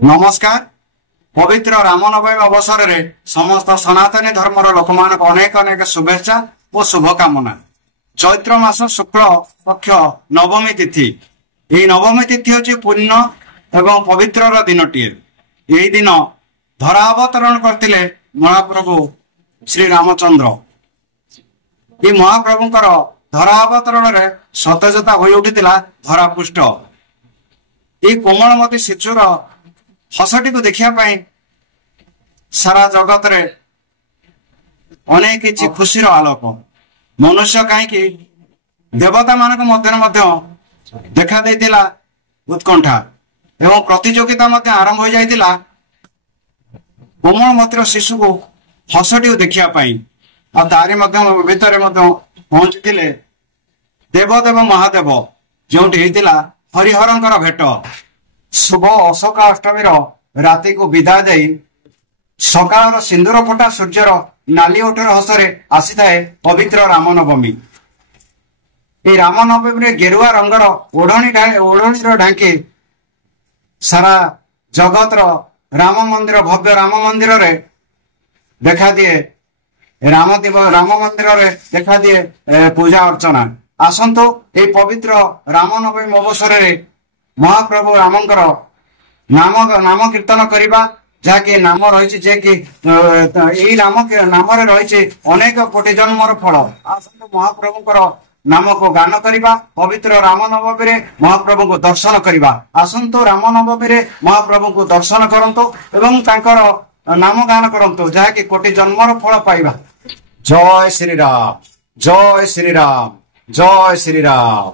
नमस्कार। पवित्र रामनवमी अवसर में समस्त सनातनी धर्मर लोक मान अनेक अनेक शुभेच्छा और शुभकामना। चैत्र मास शुक्ल पक्ष नवमी तिथि। यह नवमी तिथि हूँ पुण्य एवं पवित्र दिनटीए। यही दिन धरावतरण करते महाप्रभु श्री रामचंद्र। ये महाप्रभुंकर धरावतरण में सतेजता हो उठिला धरापृष्ठ। ये कोमलमती शिशुर हसटी को देखा सारा जगत रे अनेक किसी खुशी आलोक। मनुष्य कहीं देवता मान मध्य देखा देइतिला उत्कंठा एवं प्रतियोगिता आरंभ हो जाइतिला कोमलमतीर शिशु को हसटी को देखा तारी भितर पहुंची देवदेव महादेव जो हरिहरंकर भेट। शुभ अशोक अष्टमी राति को विदाय दे सकाल सिंदूर फटा सूर्यर नाली ओठर हसरे आसी थाए पवित्र रामनवमी। ये रामनवमी गेरुआ रंगर ओढ़णी ढांकी सारा जगतर राम मंदिर भव्य राम मंदिर रे देखा दिए राम मंदिर रे देखा दिए पूजा अर्चना। आसंतु ये पवित्र रामनवमी अवसर में महाप्रभु रामंकर नाम कीर्तन करवा जहाँकि नाम रही नाम रही अनेक कोटि जन्मर फल। आसंतु महाप्रभुंकर नाम को गान करवा पवित्र रामनवमी महाप्रभु को दर्शन करवा। आसंतु रामनवमी महाप्रभु को दर्शन करंतु एवं तांकर नाम गान करंतु जहाँकि कोटि जन्मर फल पाइबा। जय श्री राम, जय श्री राम, जय श्री राम।